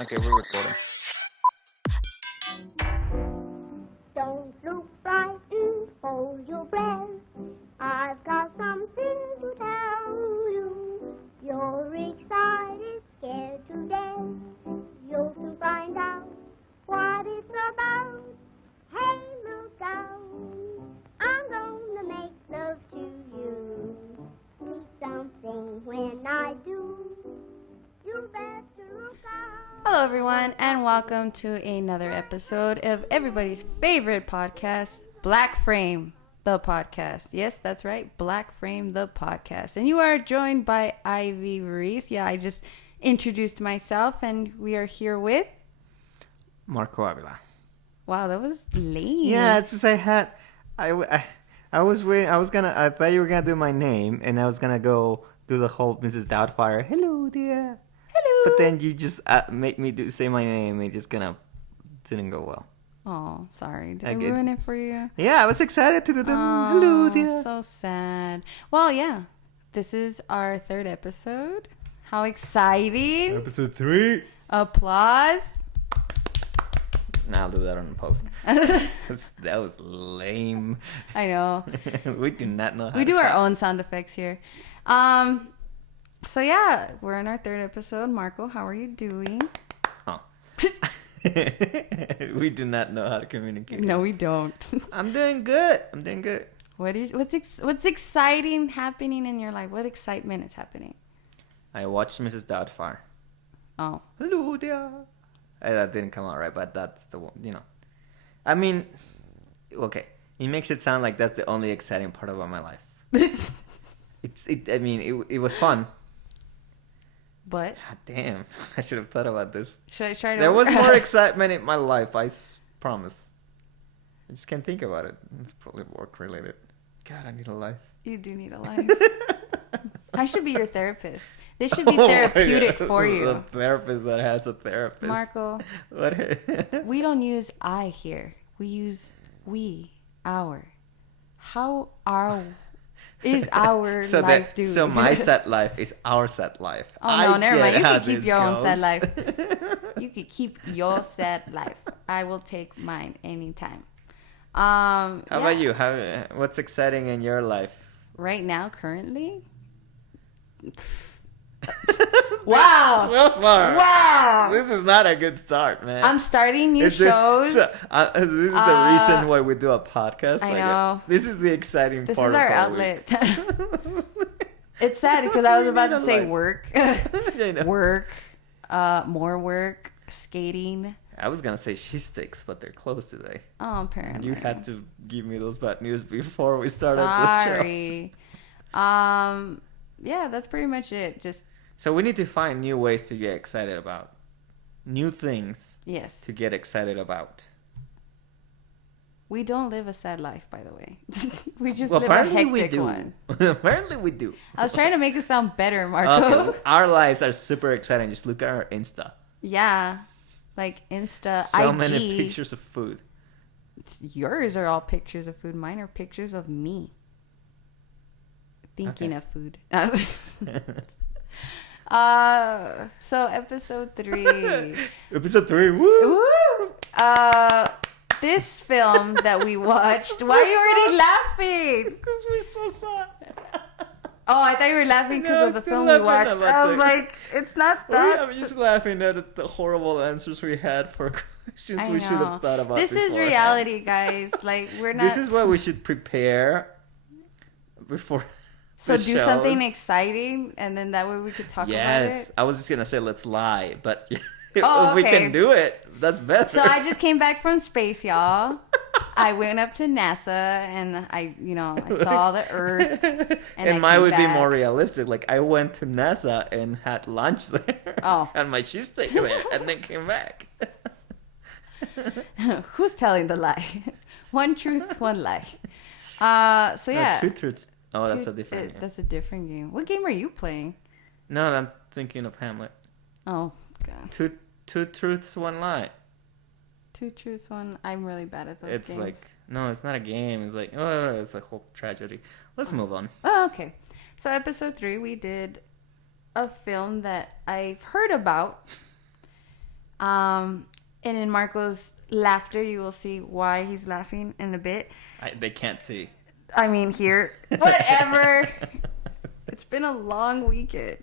Okay, we're recording. Don't look frightened, hold your breath. I've got something to tell you. You're excited, scared to death. You'll soon find out what it's about. Hey, look out, I'm gonna make love to you. Do something when I do. You better look out. Hello, everyone, and welcome to another episode of everybody's favorite podcast, BLACKFRAME, the podcast. Yes, that's right, BLACKFRAME, the podcast. And you are joined by Ivey Reese. Yeah, I just introduced myself, and we are here with... Marco Avila. Wow, that was lame. Yeah, it's just I was waiting. I thought you were gonna do my name, and I was gonna go do the whole Mrs. Doubtfire. Hello, dear. Hello. But then you just make me say my name. It just didn't go well. Oh, sorry. Did I ruin it for you? Yeah, I was excited to do them. Hello, dear. So sad. Well, yeah. This is our third episode. How exciting. Episode 3. Applause. Nah, I'll do that on the post. That was lame. I know. We do not know how we to do our talk. own sound effects here. So yeah, we're in our third episode. Marco, how are you doing? Oh. We do not know how to communicate. No, we don't. I'm doing good. What's exciting happening in your life? What excitement is happening? I watched Mrs. Doubtfire. Oh. Hello, dear. That didn't come out right, but that's the one, you know. I mean, okay. It makes it sound like that's the only exciting part about my life. It was fun. But? God damn. I should have thought about this. Should I try to... There was more excitement in my life, I promise. I just can't think about it. It's probably work related. God, I need a life. You do need a life. I should be your therapist. This should be therapeutic for you. The therapist that has a therapist. Marco, What? we don't use I here. We use we, our. How is our life doing? So my set life is our set life. Oh, no, never mind. You how can keep this your own goes. sad life. You can keep your sad life. I will take mine anytime. How about you? What's exciting in your life? Right now, currently? Wow. So far. Wow. This is not a good start, man. I'm starting new shows. This is the reason why we do a podcast. I know. This is the exciting This part is of our outlet. It's sad because I was about to say work. I know. Work. More work. Skating. I was gonna say cheese sticks, but they're closed today. Oh, apparently. You had to give me those bad news before we started the show. Sorry. Yeah, that's pretty much it. So we need to find new ways to get excited about. New things Yes. to get excited about. We don't live a sad life, by the way. We just Well, live a apparently we hectic do. one. Apparently we do. I was trying to make it sound better, Marco. Okay, our lives are super exciting. Just look at our Insta. Yeah. Like Insta, So IG. many pictures of food. Yours are all pictures of food. Mine are pictures of me. Thinking of food. So episode 3. Episode 3. Woo! Woo! This film that we watched. Why are you already laughing? Because we're so sad. Oh, I thought you were laughing because No, of the I'm still film we laughing watched. about I was it. like, it's not that. I'm just laughing at the horrible answers we had for questions I we should know. have thought about. This is beforehand. reality, guys. Like, we're not. This is what we should prepare before. So the do something shows. exciting, and then that way we could talk about Yes, it. I was just gonna say let's lie, but Oh, if we okay. can do it, that's better. So I just came back from space, y'all. I went up to NASA and I saw the Earth. And I mine came would be back. more realistic. Like I went to NASA and had lunch there. Oh. And my shoes taken there, and then came back. Who's telling the lie? One truth, one lie. So yeah. Two truths. Oh, that's a different game. That's a different game. What game are you playing? No, I'm thinking of Hamlet. Oh, God. Two truths, one lie. Two truths, one. I'm really bad at those It's games. like, no, it's not a game. It's like, oh, it's a whole tragedy. Let's move on. Oh, okay. So episode 3, we did a film that I've heard about. And in Marco's laughter, you will see why he's laughing in a bit. They can't see. I mean, here, whatever. It's been a long weekend.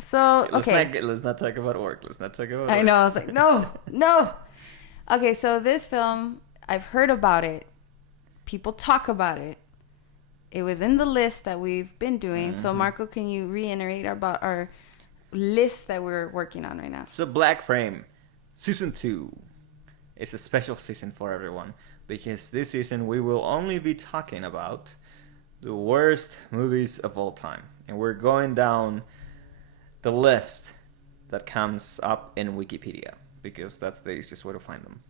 So, okay. Let's not talk about work. Let's not talk about I work. know. I was like, no. Okay, so this film, I've heard about it. People talk about it. It was in the list that we've been doing. So, Marco, can you reiterate about our list that we're working on right now? So, Black Frame, Season 2. It's a special season for everyone. Because this season we will only be talking about the worst movies of all time. And we're going down the list that comes up in Wikipedia. Because that's the easiest way to find them.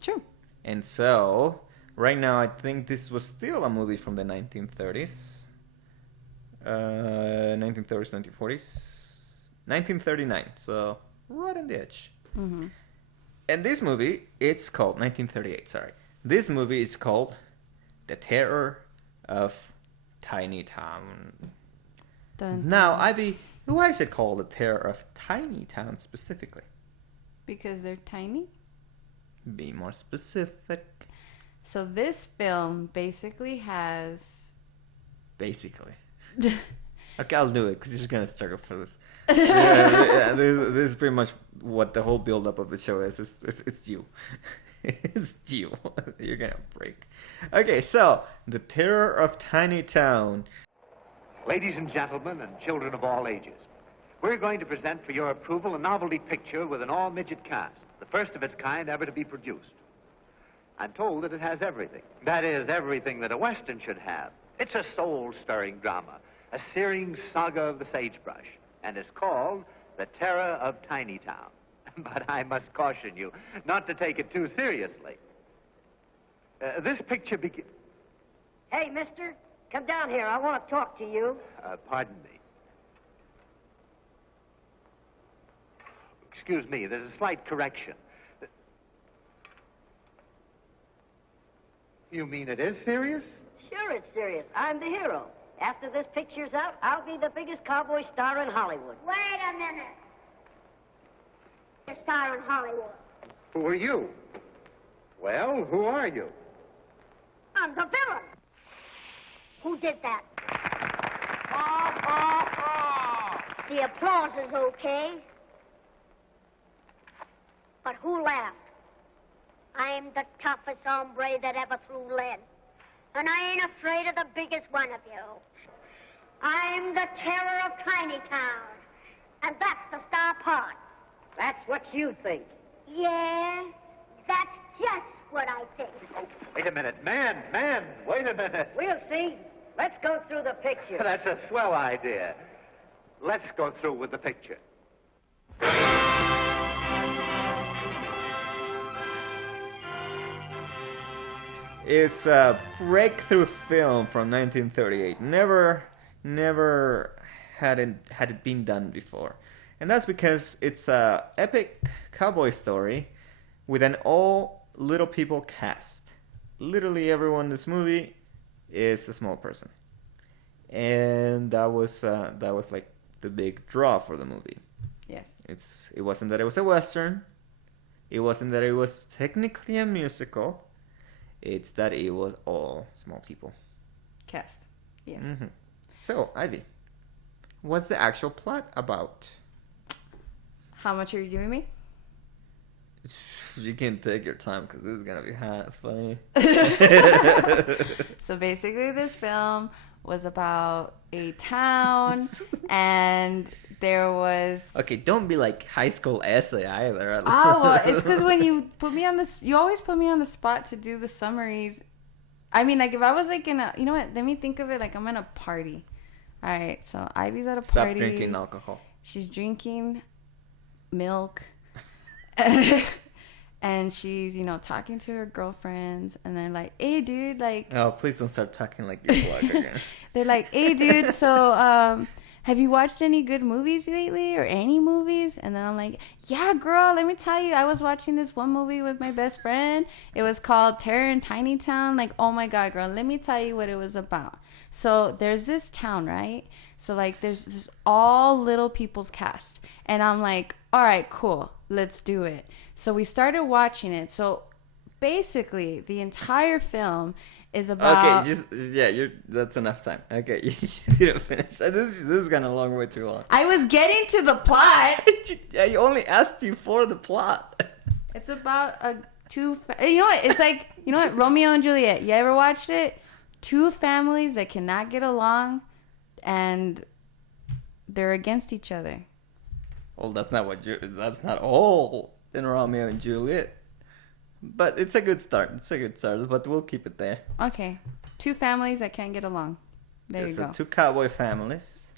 True. And so, right now I think this was still a movie from the 1930s. 1930s, 1940s. 1939. So, right on the edge. Mm-hmm. And this movie, it's called 1938, sorry. This movie is called The Terror of Tiny Town. Dun, Now, dun. Ivy, why is it called The Terror of Tiny Town specifically? Because they're tiny. Be more specific. So this film basically has... Basically. Okay, I'll do it because you're just going to struggle for this. This is pretty much what the whole build-up of the show is. It's you. It's you. You're going to break. Okay, so, The Terror of Tiny Town. Ladies and gentlemen and children of all ages, we're going to present for your approval a novelty picture with an all-midget cast, the first of its kind ever to be produced. I'm told that it has everything. That is, everything that a Western should have. It's a soul-stirring drama, a searing saga of the sagebrush, and it's called The Terror of Tiny Town. But I must caution you not to take it too seriously. This picture begins... Hey, mister, come down here. I want to talk to you. Pardon me. Excuse me, there's a slight correction. You mean it is serious? Sure, it's serious. I'm the hero. After this picture's out, I'll be the biggest cowboy star in Hollywood. Wait a minute. A star in Hollywood. Who are you? Well, who are you? I'm the villain. Who did that? The applause is okay. But who laughed? I'm the toughest hombre that ever threw lead. And I ain't afraid of the biggest one of you. I'm the terror of Tiny Town. And that's the star part. That's what you think. Yeah, that's just what I think. Wait a minute. Man, wait a minute. We'll see. Let's go through the picture. That's a swell idea. Let's go through with the picture. It's a breakthrough film from 1938. Never had it been done before. And that's because it's a epic cowboy story with an all little people cast. Literally everyone in this movie is a small person. And that was like the big draw for the movie. Yes. It wasn't that it was a Western. It wasn't that it was technically a musical. It's that it was all small people. Cast. Yes. Mm-hmm. So, Ivy, what's the actual plot about? How much are you giving me? You can take your time because this is going to be funny. So basically this film was about a town and there was... Okay, don't be like high school essay either. Oh, well, it's because when you put me on this, you always put me on the spot to do the summaries. I mean, like if I was like in a, you know what? Let me think of it like I'm in a party. All right, so Ivy's at a Stop party. drinking alcohol. She's drinking milk. And she's, talking to her girlfriends. And they're like, hey, dude, like... Oh, please don't start talking like your blog again. They're like, hey, dude, so have you watched any good movies lately or any movies? And then I'm like, yeah, girl, let me tell you, I was watching this one movie with my best friend. It was called Terror in Tiny Town. Like, oh my God, girl, let me tell you what it was about. So there's this town, right? So like there's this all little people's cast. And I'm like, all right, cool, let's do it. So we started watching it. So basically the entire film is about... Okay, that's enough time. Okay, you just didn't finish. This is kind of long, way too long. I was getting to the plot. I only asked you for the plot. It's about you know what? It's like, you know what? Romeo and Juliet. You ever watched it? Two families that cannot get along, and they're against each other. Well, that's not all in Romeo and Juliet. But it's a good start. But we'll keep it there. Okay. Two families that can't get along. There you go. Two cowboy families.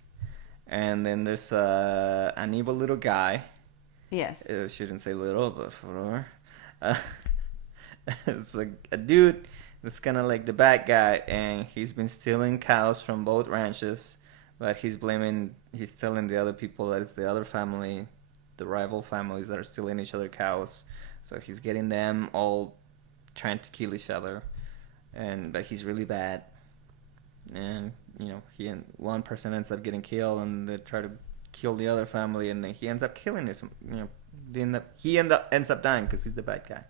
And then there's an evil little guy. Yes. I shouldn't say little, but whatever. It's like a dude that's kind of like the bad guy, and he's been stealing cows from both ranches, but he's telling the other people that it's the other family, the rival families that are stealing each other cows. So he's getting them all trying to kill each other, but he's really bad. And one person ends up getting killed, and they try to kill the other family, and then he ends up killing it. He ends up dying because he's the bad guy.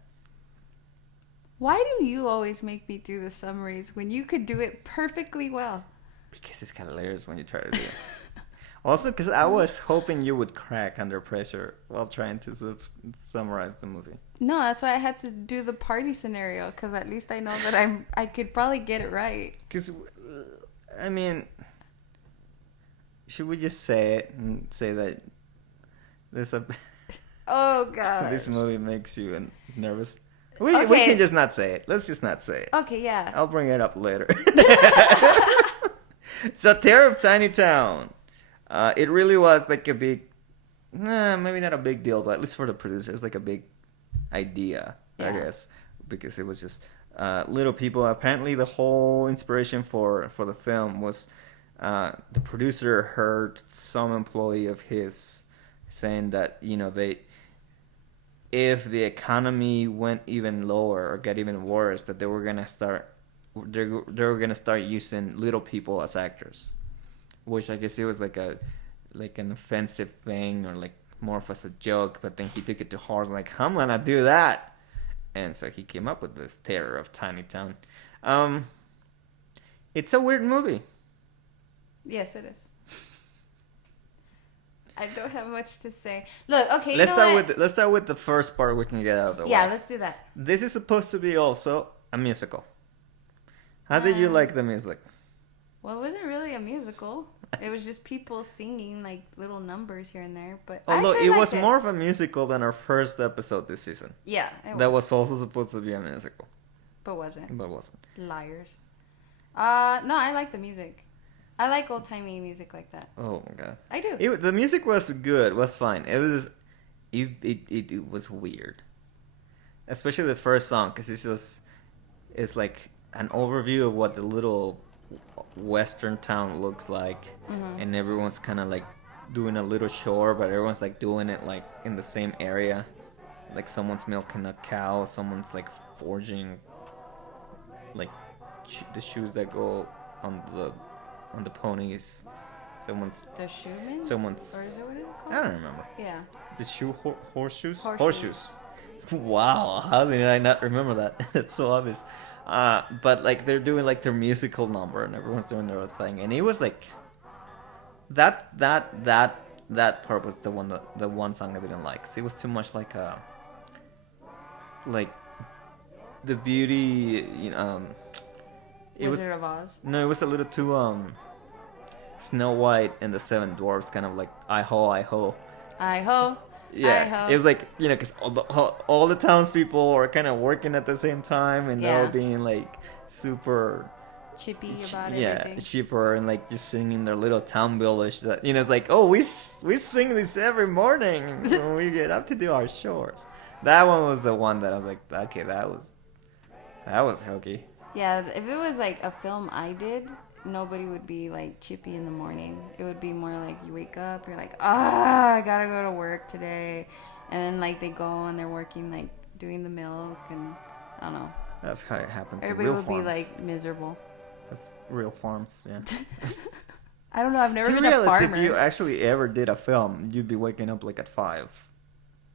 Why do you always make me do the summaries when you could do it perfectly well? Because it's kind of hilarious when you try to do it. Also, because I was hoping you would crack under pressure while trying to summarize the movie. No, that's why I had to do the party scenario, because at least I know that I could probably get it right. Because, I mean, should we just say it and say that there's a... Oh, God. This movie makes you nervous? We can just not say it. Let's just not say it. Okay, yeah. I'll bring it up later. So, Terror of Tiny Town. It really was like a big, maybe not a big deal, but at least for the producer, it's like a big idea, I guess, because it was just little people. Apparently, the whole inspiration for the film was the producer heard some employee of his saying that if the economy went even lower or got even worse, that they were gonna start using little people as actors. Which I guess it was like an offensive thing, or like more of as a joke, but then he took it to heart, like, I'm gonna do that. And so he came up with this Terror of Tiny Town. It's a weird movie. Yes, it is. I don't have much to say. Look, okay, let's start with the first part we can get out of the way. Yeah, let's do that. This is supposed to be also a musical. How did you like the music? Well, it wasn't really a musical. It was just people singing like little numbers here and there. But although it was more of a musical than our first episode this season. Yeah, that was also supposed to be a musical. But wasn't. Liars. No, I like the music. I like old-timey music like that. Oh my God. I do. The music was good, was fine. It was weird. Especially the first song, because it's like an overview of what the little western town looks like, and everyone's kind of like doing a little chore, but everyone's like doing it like in the same area. Like someone's milking a cow, someone's like forging like the shoes that go on the ponies. The shoemen? Someone's. Or is it what it's called? I don't remember. Yeah. The horseshoes? Horseshoes. Wow, how did I not remember that? It's so obvious. But like they're doing like their musical number, and everyone's doing their own thing, and it was like that part was the one song I didn't like. It was too much like the beauty, Wizard of Oz. No, it was a little too Snow White and the Seven Dwarfs, kind of like I ho, I ho. I ho. Yeah, it was like, because all the townspeople are kind of working at the same time, and they're all being like super chippy about everything. Yeah, chipper, and like just singing their little town village. That it's like, oh, we sing this every morning when we get up to do our chores. That one was the one that I was like, okay, that was hokey. Yeah, if it was like a film I did, nobody would be like chippy in the morning. It would be more like you wake up, you're like, I gotta go to work today, and then like they go and they're working like doing the milk, and I don't know. That's how it happens. Everybody to real would farms. be like miserable. That's real farms. Yeah. I don't know. I've never You been a realize farmer. if you actually ever did a film, you'd be waking up like at 5.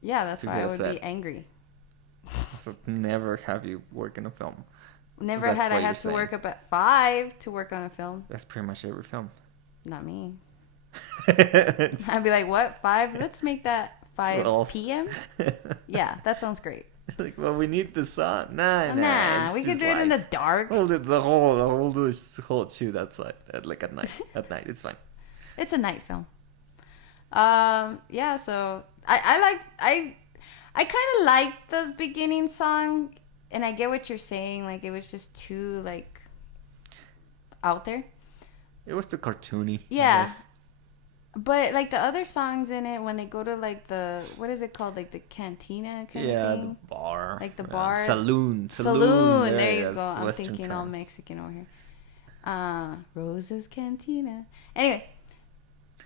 Yeah, that's to why get I would set. be angry. So never have you work in a film. Never That's had I what had you're to saying. work up at 5 to work on a film. That's pretty much every film. Not me. It's I'd be like, what? 5? Let's make that 5 12. p.m. Yeah, that sounds great. like, well, we need the sun. Nah, Nah, we it's could just do it in the lights. dark. We'll do the whole shoot outside at night. At night, it's fine. It's a night film. Yeah, so I kind of like the beginning song, and I get what you're saying. Like, it was just too like out there. It was too cartoony. I Yeah. guess. But like the other songs in it, when they go to like the, what is it called, like the cantina kind Yeah, of the thing, bar. like the bar, Saloon. There you yes, go. I'm Western thinking all terms. Mexican over here. Rosa's Cantina. Anyway,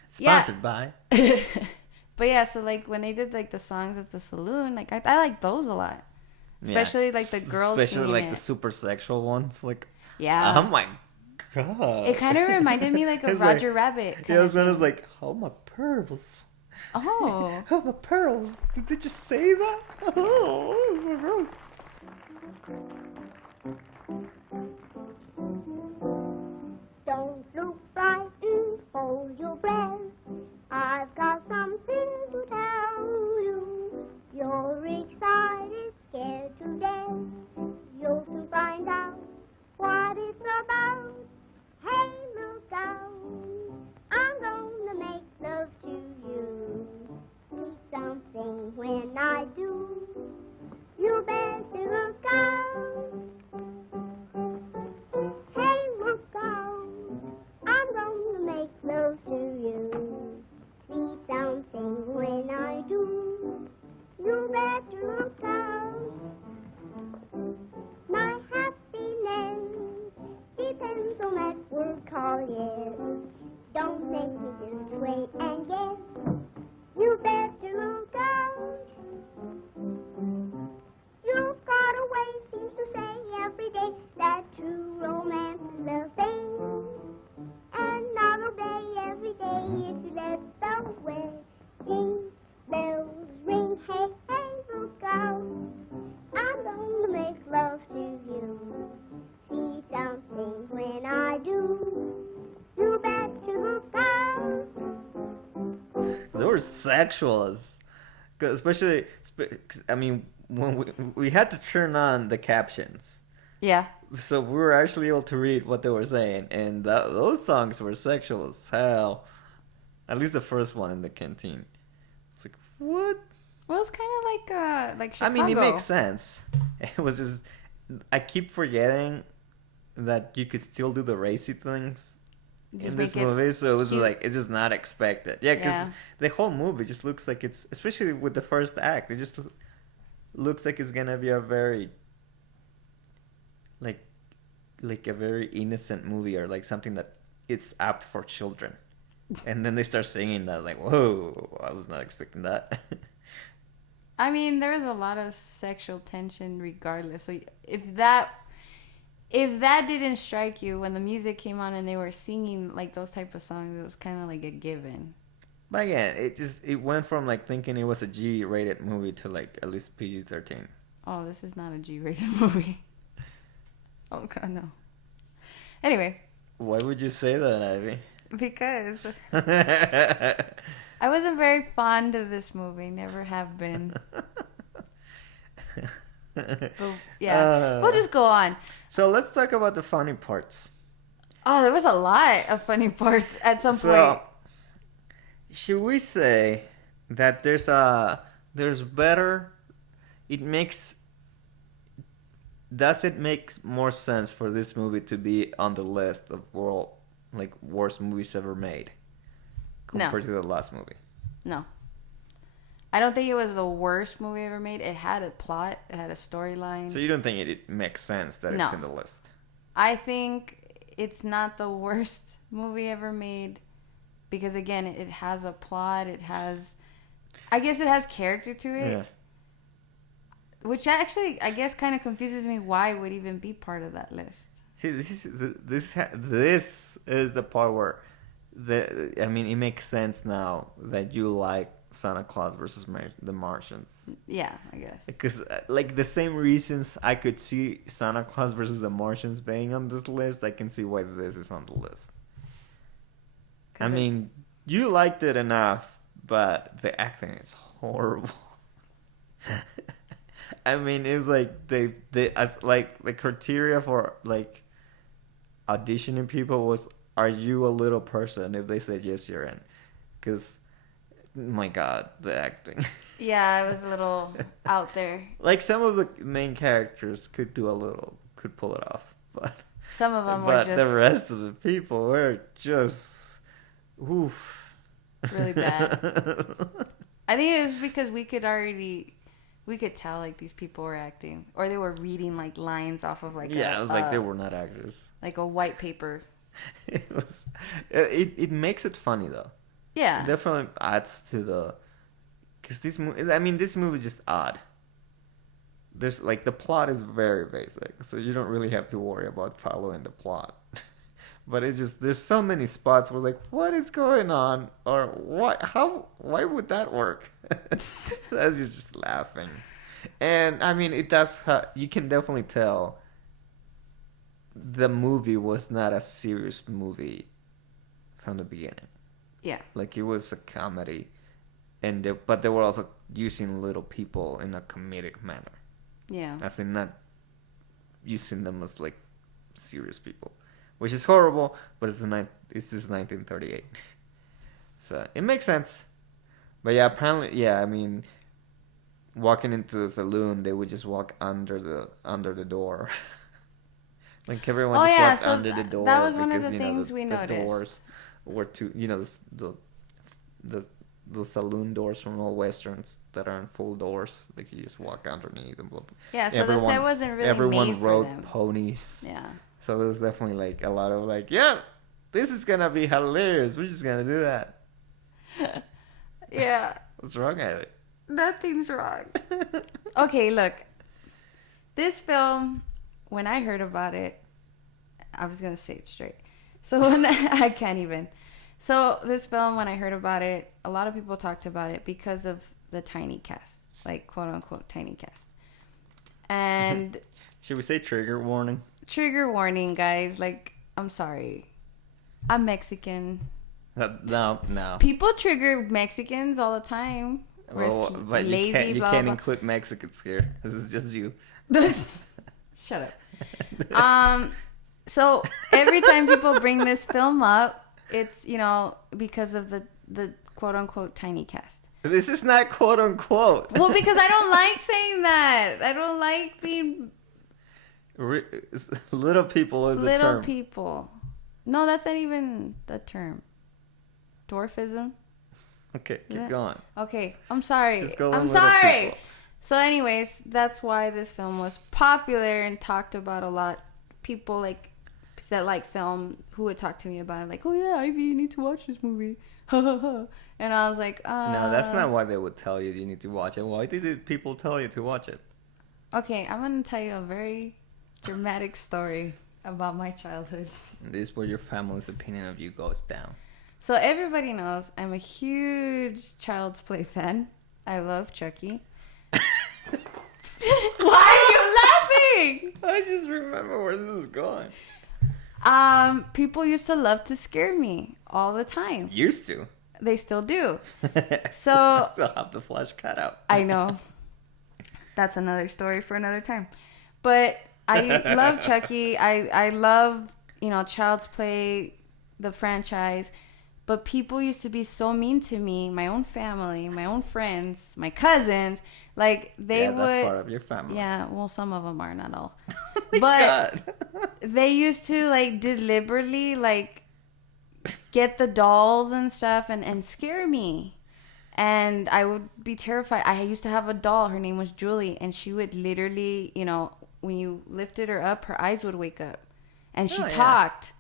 Sponsored by. but yeah, so like when they did like the songs at the saloon, like I like those a lot, especially like the girls, especially singing like it. the super sexual ones. Like, Yeah. oh my god. It kind of reminded me like of It's Roger like- Rabbit. Yeah, I was like, oh my pearls. Oh. Oh my pearls. Did they just say that? Oh, that's so gross. Don't look frightened, hold your breath. I've got something to tell you. You're excited, scared to death. You'll soon find out what it's about. Hey, look out. I'm gonna make love to you. Do something when I do. You better look out. Hey, look out. I'm gonna make love to you. See something when I do. You better look out. My happiness depends on that word called yes. Don't make me just wait and guess. You better look out. You've got a way, seems to say every day, that true romance is a thing. And I'll obey every day if you let the wedding bells ring. Hey, hey, look out. I'm gonna make love to you. See something when I do. You better look out. They were sexual as, 'cause especially, I mean, when we had to turn on the captions, Yeah. so we were actually able to read what they were saying, and those songs were sexual as hell. At least the first one in the canteen. It's like, what? Well, it's kind of like Chicago. I mean, it makes sense. It was just, I keep forgetting that you could still do the racy things Just in this make it movie, so it was cute. like, it's just not expected. Yeah, because Yeah. the whole movie just looks like it's, especially with the first act, it just looks like it's gonna be a very, like a very innocent movie, or like something that it's apt for children. And then they start singing that, like, whoa, I was not expecting that. I mean, there was a lot of sexual tension regardless. So if that didn't strike you when the music came on and they were singing like those type of songs, it was kind of like a given. But again, it went from like thinking it was a G-rated movie to like at least PG-13. Oh, this is not a G-rated movie. Oh god, no. Anyway, Why would you say that, Ivy? because I wasn't very fond of this movie. Never have been. But, yeah, we'll just go on. So let's talk about the funny parts. Oh, there was a lot of funny parts at some So, point. should we say that there's better? Does it make more sense for this movie to be on the list of worst movies ever made compared to the last movie? No. I don't think it was the worst movie ever made. It had a plot. It had a storyline. So you don't think it makes sense that it's No. in the list? I think it's not the worst movie ever made because again, it has a plot. I guess it has character to it. Yeah. Which actually, I guess, kind of confuses me why it would even be part of that list. See, this is the part where it makes sense now that you like Santa Claus versus the Martians. Yeah, I guess. Because like the same reasons I could see Santa Claus versus the Martians being on this list, I can see why this is on the list. I mean, you liked it enough, but the acting is horrible. I mean, it was like they as like the criteria for like auditioning people was, are you a little person? If they said yes, you're in. Because, my God, the acting. Yeah, it was a little out there. Like some of the main characters could pull it off, but some of them were just the rest of the people were just oof, really bad. I think it was because we could tell like these people were acting, or they were reading like lines off of like it was like they were not actors, like a white paper. It makes it funny though. Yeah, it definitely adds to the, because this movie is just odd. There's like the plot is very basic, so you don't really have to worry about following the plot. But it's just there's so many spots where like, what is going on, or why would that work? That's just laughing, and I mean it does. You can definitely tell the movie was not a serious movie from the beginning. Yeah, like it was a comedy, but they were also using little people in a comedic manner. Yeah, as in not using them as like serious people, which is horrible. But it's just 1938, so it makes sense. But yeah, apparently, yeah. I mean, walking into the saloon, they would just walk under the door. Like everyone walked under the door. That was one of because, the things we noticed. The doors were too, the saloon doors from all westerns that are in full doors. Like you just walk underneath them. Yeah, so the set wasn't really everyone made rode for them. ponies. Yeah. So it was definitely like a lot of like, yeah, this is gonna be hilarious. We're just gonna do that. Yeah. What's wrong with it? Nothing's wrong. Okay, look. This film, when I heard about it, I was going to say it straight. So I can't even. So this film, when I heard about it, a lot of people talked about it because of the tiny cast. Like, quote unquote, tiny cast. And... Should we say trigger warning? Trigger warning, guys. Like, I'm sorry. I'm Mexican. No. People trigger Mexicans all the time. Well, but lazy, you blah, can't blah. include Mexicans here. This is just you. Shut up. So every time people bring this film up, it's, because of the quote unquote tiny cast. This is not quote unquote. Well, because I don't like saying that. I don't like being little people is the term. little people. No, that's not even the term. Dwarfism. Okay, keep going. Okay, I'm sorry. Just go on I'm little sorry. people. So anyways, that's why this film was popular and talked about a lot. People that like film who would talk to me about it, like, oh yeah, Ivy, you need to watch this movie. And I was like, No, that's not why they would tell you need to watch it. Why did people tell you to watch it? Okay, I'm going to tell you a very dramatic story about my childhood. This is where your family's opinion of you goes down. So everybody knows I'm a huge Child's Play fan. I love Chucky. Why are you laughing? I just remember where this is going. People used to love to scare me all the time. Used to. They still do. So I still have the flesh cut out. I know. That's another story for another time. But I love Chucky. I love, Child's Play, the franchise. But people used to be so mean to me, my own family, my own friends, my cousins. Like, they would... that's part of your family. Yeah, well, some of them are, not all. Oh my But God. they used to, deliberately, get the dolls and stuff and scare me. And I would be terrified. I used to have a doll. Her name was Julie. And she would literally, when you lifted her up, her eyes would wake up. And she talked.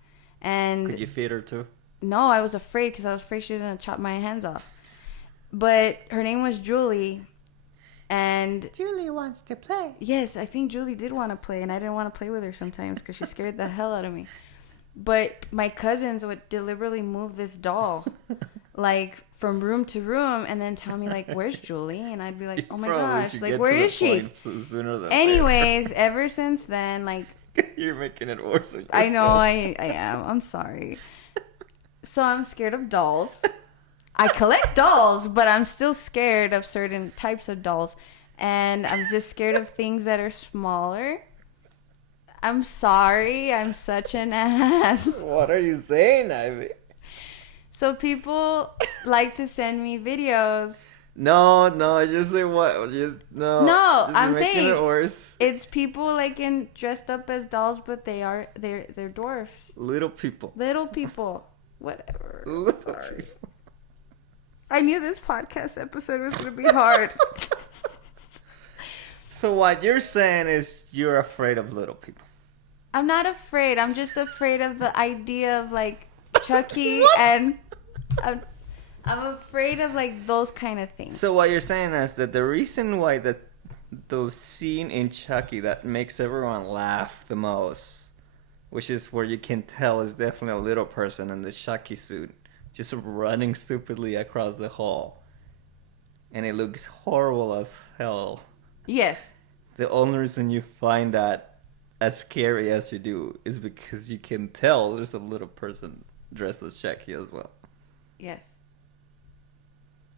And Could you feed her too? no, I was afraid because I was afraid she was going to chop my hands off. But her name was Julie. And Julie wants to play. yes, I think Julie did want to play. And I didn't want to play with her sometimes because she scared the hell out of me. But my cousins would deliberately move this doll like from room to room and then tell me like, where's Julie? And I'd be like, oh my Probably gosh, should like get where to the is she? point sooner than Anyways, ever since then, like, later. You're making it worse on I know yourself. I am. I'm sorry. So I'm scared of dolls. I collect dolls, but I'm still scared of certain types of dolls. And I'm just scared of things that are smaller. I'm sorry. I'm such an ass. What are you saying, Ivy? So people like to send me videos. No, just say what? Just no. No, Just I'm making saying it worse. it's people like in dressed up as dolls, but they're dwarfs. Little people. Little people. Whatever. Little Sorry. people. I knew this podcast episode was going to be hard. So what you're saying is you're afraid of little people. I'm not afraid. I'm just afraid of the idea of like Chucky and I'm afraid of like those kind of things. So what you're saying is that the reason why the scene in Chucky that makes everyone laugh the most, which is where you can tell is definitely a little person in the Chucky suit just running stupidly across the hall, and it looks horrible as hell. Yes. The only reason you find that as scary as you do is because you can tell there's a little person dressed as Chucky as well. Yes.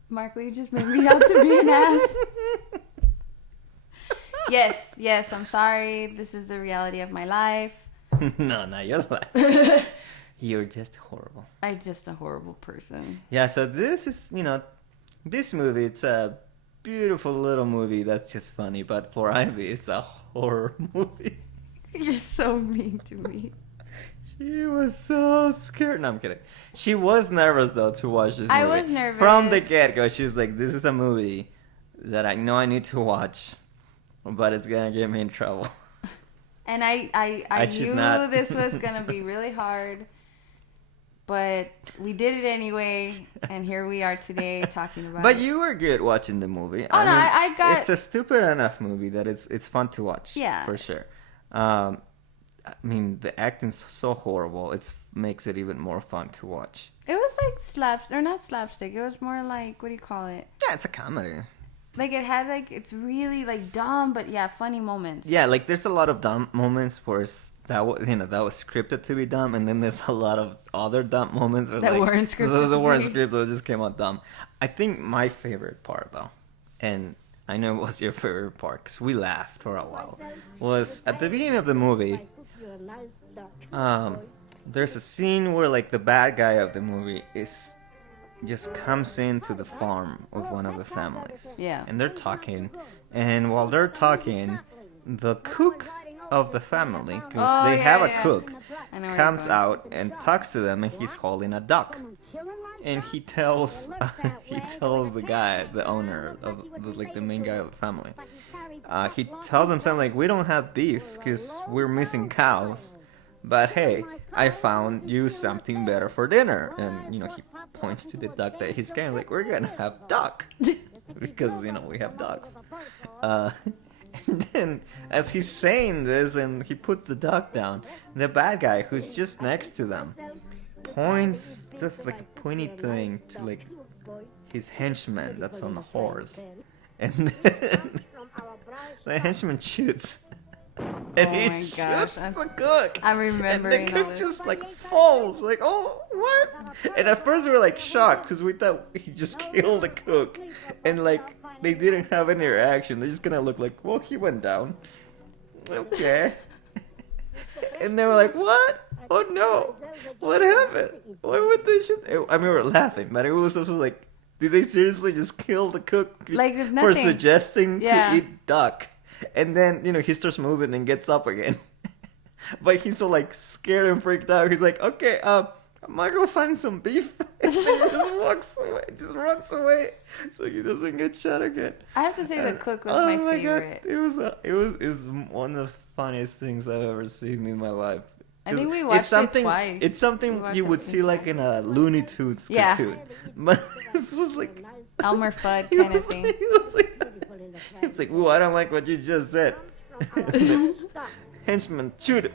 Mark, you just made me out to be an ass. Yes, I'm sorry. This is the reality of my life. No, you're lying. You're just horrible. I'm just a horrible person. Yeah, so this is, this movie, it's a beautiful little movie that's just funny, but for Ivy, it's a horror movie. You're so mean to me. She was so scared. No, I'm kidding. She was nervous, though, to watch this movie. I was nervous. From the get-go, she was like, this is a movie that I know I need to watch, but it's going to get me in trouble. And I should knew not. this was going to be really hard. But we did it anyway, and here we are today talking about But it. you were good watching the movie. Oh, no, I got... It's a stupid enough movie that it's fun to watch. Yeah. For sure. I mean, the acting's so horrible. It makes it even more fun to watch. It was like not slapstick. It was more like, what do you call it? Yeah, it's a comedy. Like, it had, like, it's really, like, dumb, but, yeah, funny moments. Yeah, like, there's a lot of dumb moments where that was scripted to be dumb, and then there's a lot of other dumb moments where, That weren't scripted That weren't to be. scripted, they just came out dumb. I think my favorite part, though, and I know it was your favorite part, because we laughed for a while, was at the beginning of the movie, there's a scene where, like, the bad guy of the movie just comes into the farm of one of the families. Yeah. And they're talking. And while they're talking, the cook of the family, because they have a cook, I know where comes you're going. out and talks to them, and he's holding a duck. And he tells the guy, the owner of the main guy of the family, he tells him something like, we don't have beef because we're missing cows, but hey, I found you something better for dinner. And he points to the duck that he's carrying, like, we're gonna have duck because we have ducks. And then as he's saying this and he puts the duck down, the bad guy who's just next to them points just like a pointy thing to like his henchman that's on the horse, and then the henchman shoots. And Oh he my shoots gosh, the cook. I'm remembering And the all cook this. just like falls. Like, oh, what? And at first we were like shocked because we thought he just killed the cook. And like they didn't have any reaction. They just kind of looked like, well, he went down. Okay. And they were like, what? Oh no. What happened? Why would they shoot? I mean, we were laughing, but it was also like, did they seriously just kill the cook Like, it's for nothing. suggesting Yeah. to eat duck? And then, he starts moving and gets up again. But he's so, like, scared and freaked out. He's like, okay, I might go find some beef. And then he just walks away, just runs away so he doesn't get shot again. I have to say the cook was Oh my God, favorite. it was one of the funniest things I've ever seen in my life. I think we watched it twice. It's something you would see like in a Looney Tunes cartoon. But this was like Elmer Fudd kind of thing. It's like, ooh, I don't like what you just said. Henchman, shoot it.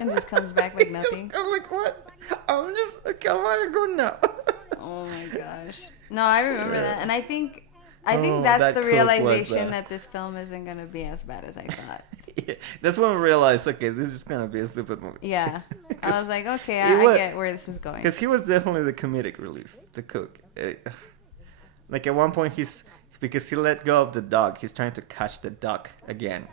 And just comes back like nothing. I'm like, what? I'm just, come on and go now. Oh my gosh. No, I remember that. And I think Oh, that's that the Coke was, realization that this film isn't going to be as bad as I thought. Yeah, that's when we realized, okay, this is going to be a stupid movie. Yeah. I was like, okay, I get where this is going. Because he was definitely the comedic relief, the cook. Like at one point, because he let go of the dog, he's trying to catch the duck again.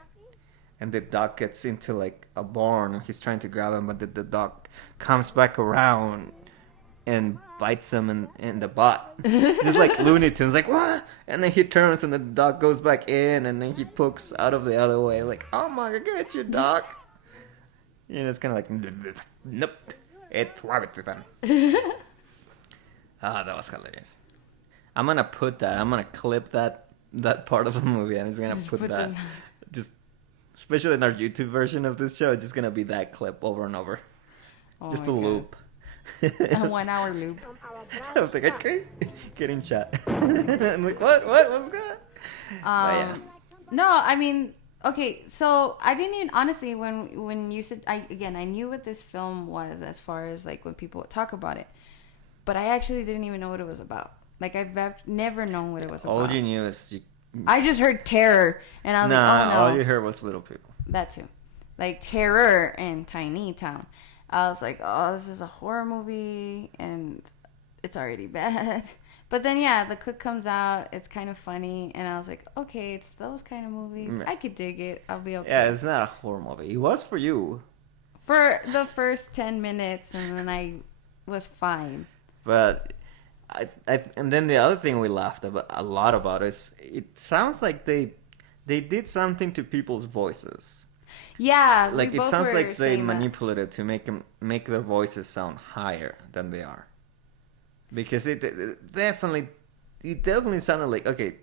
And the dog gets into like a barn, and he's trying to grab him, but the dog comes back around and bites him in the butt. Just like Looney Tunes, like, what? And then he turns and the dog goes back in, and then he pokes out of the other way, like, oh my god, get your dog. You know, it's kind of like, nope, it's rabbit fun. That was hilarious. I'm gonna clip that part of the movie, and it's gonna put that, just, especially in our YouTube version of this show, it's just gonna be that clip over and over. Oh just my a God. loop. A 1 hour loop. I was like, okay, getting shot. I'm like, what's that? Yeah. No, I mean, okay, so I didn't even, honestly, when you said, I knew what this film was as far as like when people talk about it, but I actually didn't even know what it was about. Like, I've never known what it was about. All you knew is I just heard terror, and I was like, oh no. All you heard was little people. That too. Like, terror in Tiny Town. I was like, oh, this is a horror movie, and it's already bad. But then, yeah, The Cook comes out. It's kind of funny, and I was like, okay, it's those kind of movies. I could dig it. I'll be okay. Yeah, it's not a horror movie. It was for you. For the first 10 minutes, and then I was fine. But and then the other thing we laughed a lot about is it sounds like they did something to people's voices. Yeah, Like we it both sounds were like they saying that. manipulated to make their voices sound higher than they are. Because it definitely sounded like, okay,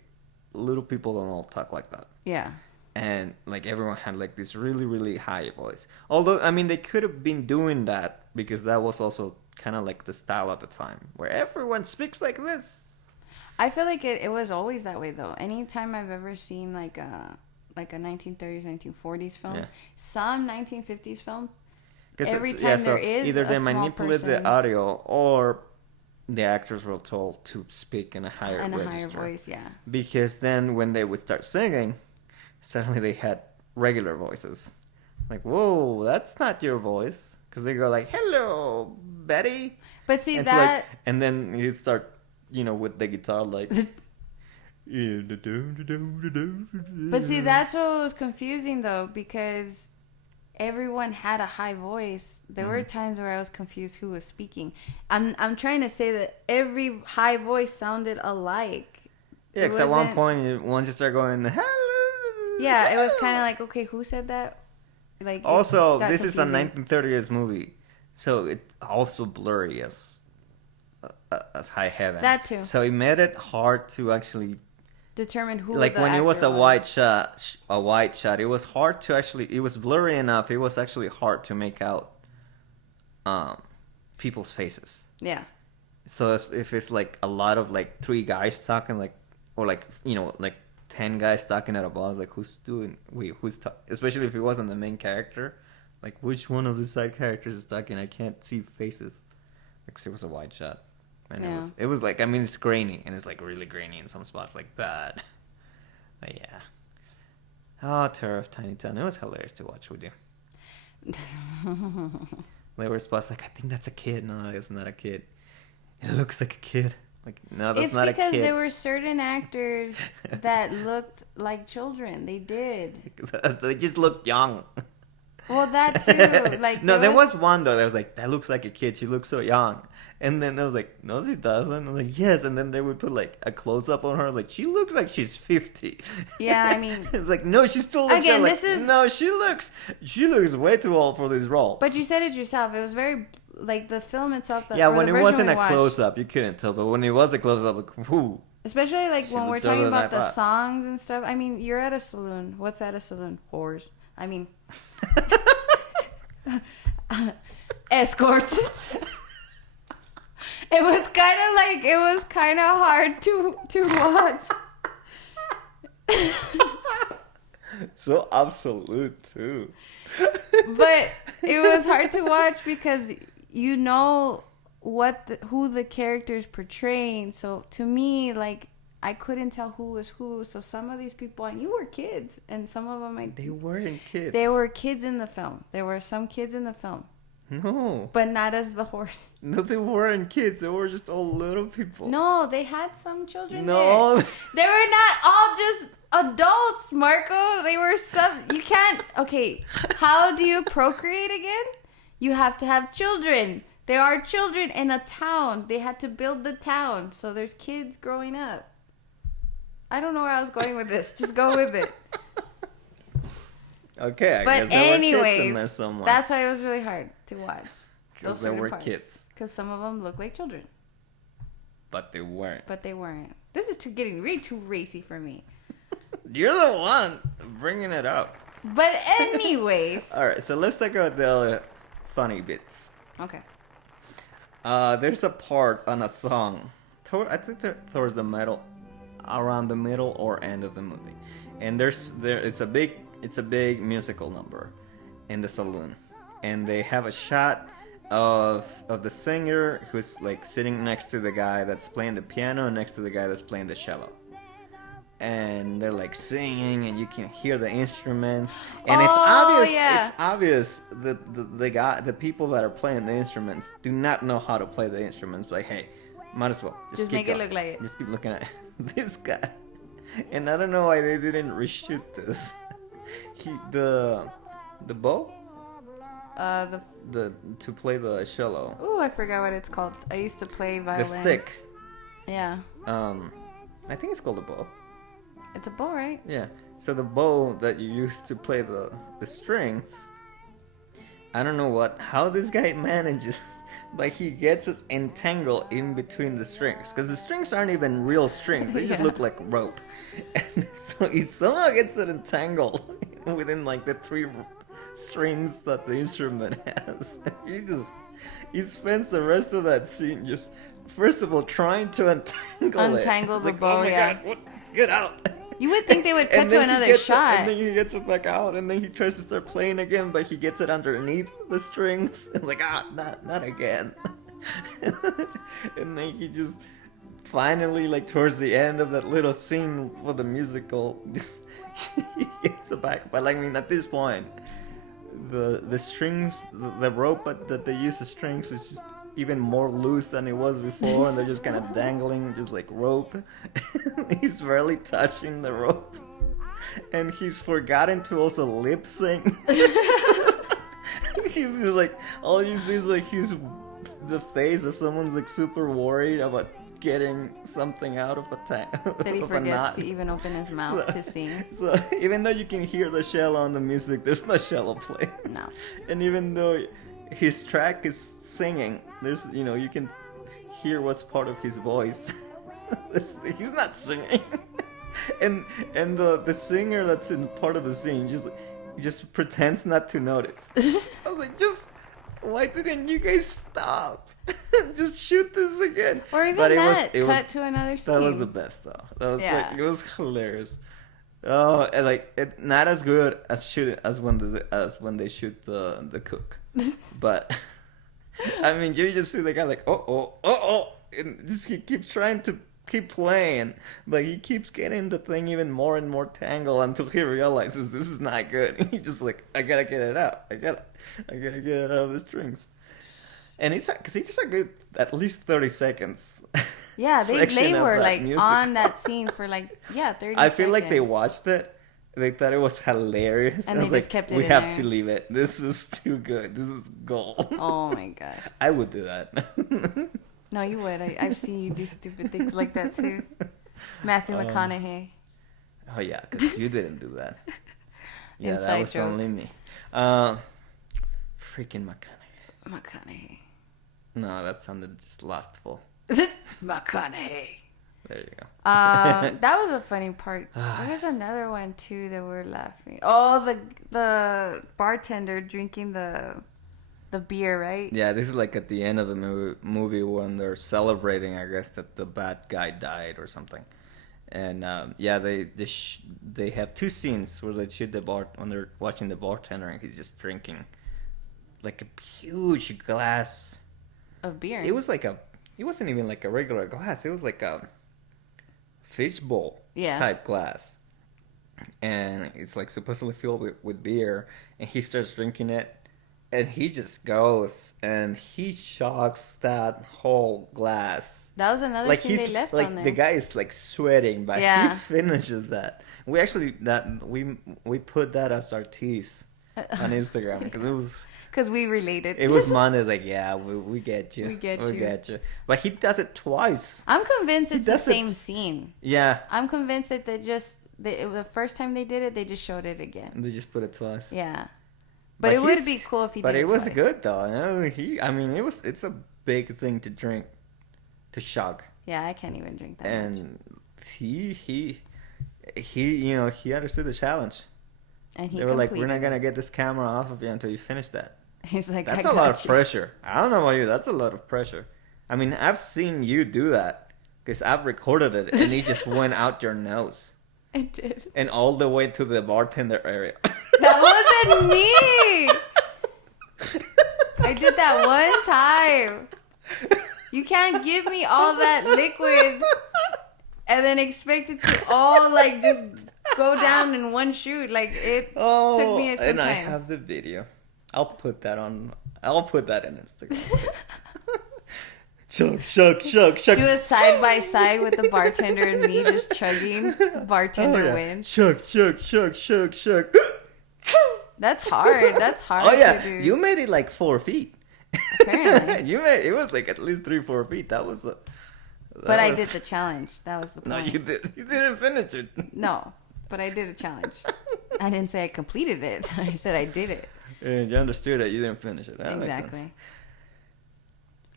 little people don't all talk like that. Yeah. And like everyone had like this really, really high voice. Although, I mean, they could have been doing that because that was also kind of like the style at the time where everyone speaks like this. I feel like it was always that way though. Anytime I've ever seen like a 1930s, 1940s film, Yeah. some 1950s film, 'Cause every time so there is either a they small manipulate person the audio or the actors were told to speak in a higher and a register. higher voice, yeah. Because then when they would start singing, suddenly they had regular voices. Like, whoa, that's not your voice. Because they go like, hello, Betty. But see And so, like, that, and then you start, with the guitar like. but see that's what was confusing though, because everyone had a high voice. There were times where I was confused who was speaking. I'm trying to say that every high voice sounded alike. Yeah, because at one point, once you start going, hello. Yeah, it was kind of like, okay, who said that? Like, Also, got this is a confusing. 1930s movie, so it's also blurry as high heaven. That too. So it made it hard to actually, Determine who like the when it was actor a white shot, it was hard to actually. It was blurry enough. It was actually hard to make out, people's faces. Yeah. So if it's like a lot of like 3 guys talking, like, or like, like 10 guys talking at a bar, like who's especially if it wasn't the main character, like which one of the side characters is talking? I can't see faces. Because it was a wide shot. And Yeah. it was like, I mean, it's grainy, and it's like really grainy in some spots, like bad. But yeah. Oh, Terror of Tiny Town. It was hilarious to watch with you. There were spots like, I think that's a kid. No, it's not a kid. It looks like a kid. Like, no, that's It's not a kid. because there were certain actors that looked like children. They did. They just looked young. Well, that too. Like, No, there was one though that was like, that looks like a kid. She looks so young. And then I was like, no, she doesn't. I'm like, yes. And then they would put like a close up on her, like she looks like she's 50. Yeah, I mean, it's like, no, she still looks Again, young. Like, this is- no, she looks way too old for this role. but you said it yourself. It was very, like, the film itself. Yeah, or when the it version wasn't we a watched, close up, you couldn't tell. But when it was a close up, like, whoo. especially like She when we're looked talking older than about I the thought. songs and stuff. I mean, you're at a saloon. What's at a saloon? Whores. I mean, Escorts. It was kind of hard to watch. So absolute too. But it was hard to watch because you know who the character's portraying. So to me, like, I couldn't tell who was who. So some of these people, and you were kids, and some of them, They weren't kids. They were kids in the film. There were some kids in the film. No. But not as the horse. No, they weren't kids. They were just all little people. No, they had some children No. there. They were not all just adults, Marco. They were some... You can't... Okay, how do you procreate again? You have to have children. There are children in a town. They had to build the town. So there's kids growing up. I don't know where I was going with this. Just go with it. Okay, I But guess there anyways, were kids in there somewhere. that's why it was really hard to watch. Because there were kids. Because some of them look like children. But they weren't. But they weren't. This is getting way too racy for me. You're the one bringing it up. But anyways. Alright, so let's talk about the other funny bits. Okay. There's a part on a song. I think towards the middle, around the middle or end of the movie. And it's a big musical number in the saloon. And they have a shot of the singer who's like sitting next to the guy that's playing the piano and next to the guy that's playing the cello. And they're like singing and you can hear the instruments. And it's obvious it's obvious the people that are playing the instruments do not know how to play the instruments. Like, hey, might as well just keep make going. it look like it. Just keep looking at this guy. And I don't know why they didn't reshoot this. The bow? To play the cello. Ooh, I forgot what it's called. I used to play violin. The stick. Yeah. I think it's called a bow. It's a bow, right? Yeah. So the bow that you use to play the strings, I don't know how this guy manages, but he gets us entangled in between the strings. Because the strings aren't even real strings. They just look like rope. And so he somehow gets it entangled within like the 3 strings that the instrument has. He spends the rest of that scene just, first of all, trying to untangle the like, bow, oh my yeah. God, get out. You would think they would cut to another shot. And then he gets it back out, and then he tries to start playing again, but he gets it underneath the strings. It's like, not again. And then he just finally, like towards the end of that little scene for the musical, he gets it back. But like, I mean, at this point, the strings, the rope that they use the strings is just even more loose than it was before, and they're just kind of dangling, just like rope. He's barely touching the rope, and he's forgotten to also lip sync. He's just like, all you see is like the face of someone's like super worried about getting something out of a tank. That he forgets to even open his mouth to sing. So even though you can hear the cello on the music, there's no cello play. No. And even though his track is singing, there's, you can hear what's part of his voice. He's not singing. and the singer that's in part of the scene just pretends not to notice. I was like, why didn't you guys stop? Just shoot this again. Or even cut to another scene. That was the best though. That was like, it was hilarious. Oh, and like not as good as when they shoot the cook. But I mean, you just see the guy like, oh, and he keeps trying to keep playing, but he keeps getting the thing even more and more tangled until he realizes this is not good. And he just like, I gotta get it out. I gotta get it out of the strings. And it's a good at least 30 seconds. Yeah, they were like music. on that scene for like 30 seconds. I feel like they watched it. They thought it was hilarious. And I they was just like, kept it we in have there. to leave it. This is too good. This is gold. Oh my god. I would do that. No, you would. I've seen you do stupid things like that too. Matthew McConaughey. Oh yeah, because you didn't do that. Yeah, Inside that was joke. only me. Freaking McConaughey. No, that sounded just lustful. McConaughey. There you go. That was a funny part. There was another one too that we're laughing. Oh, the bartender drinking the the beer, right? Yeah, this is like at the end of the movie when they're celebrating, I guess, that the bad guy died or something. And yeah, they have two scenes where they shoot the bar when they're watching the bartender and he's just drinking like a huge glass Of beer. It wasn't even like a regular glass. It was like a fishbowl type glass, and it's like supposedly filled with beer. And he starts drinking it, and he just goes and he shocks that whole glass. That was another scene they left on there. The guy is like sweating, but he finishes that. We actually we put that as our tease on Instagram because it was. Because we related. It was Mondays like, yeah, we get you. We get you. But he does it twice. I'm convinced it's the same scene. Yeah. I'm convinced that the first time they did it, they just showed it again. They just put it twice. Yeah. But it would be cool if he did it twice. But it was good though. It's a big thing to drink, to shug. Yeah, I can't even drink that much. And he understood the challenge. And they were like, we're not going to get this camera off of you until you finish that. He's like, that's a lot of pressure. I don't know about you. That's a lot of pressure. I mean, I've seen you do that because I've recorded it and it just went out your nose. It did. And all the way to the bartender area. That wasn't me. I did that one time. You can't give me all that liquid and then expect it to all like just go down in one shoot. Like it took me some time. And I have the video. I'll put that in Instagram. Chug. Do a side by side with the bartender and me just chugging. Bartender wins. Chug. That's hard. That's hard. Oh yeah, to do. you made it like 4 feet. Apparently, it was like at least 3-4 feet. I did the challenge. That was the point. No, you did. You didn't finish it. No, but I did a challenge. I didn't say I completed it. I said I did it. And you understood it. You didn't finish it. That makes sense.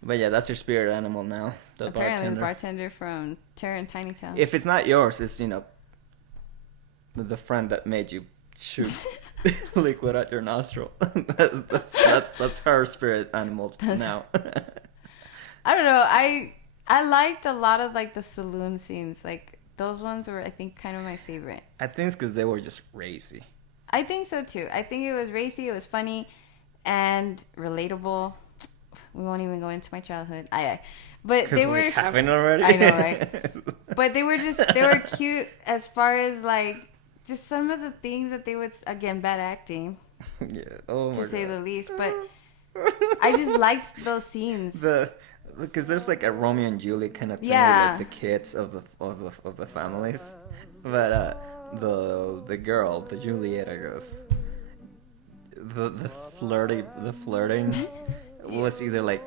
But yeah, that's your spirit animal now. Apparently, the bartender from Terror in Tiny Town. If it's not yours, it's the friend that made you shoot liquid at your nostril. that's her spirit animal now. I don't know. I liked a lot of like the saloon scenes. Like those ones were, I think, kind of my favorite. I think it's because they were just racy. I think so too. I think it was racy. It was funny and relatable. We won't even go into my childhood. But they were happened already. I know, right? But they were cute as far as like just some of the things that they would, again, bad acting. Yeah. Oh my God. To say the least, but I just liked those scenes. Because there's like a Romeo and Juliet kind of thing with like the kids of the families, but the girl, the Juliet, I guess, the flirting was either like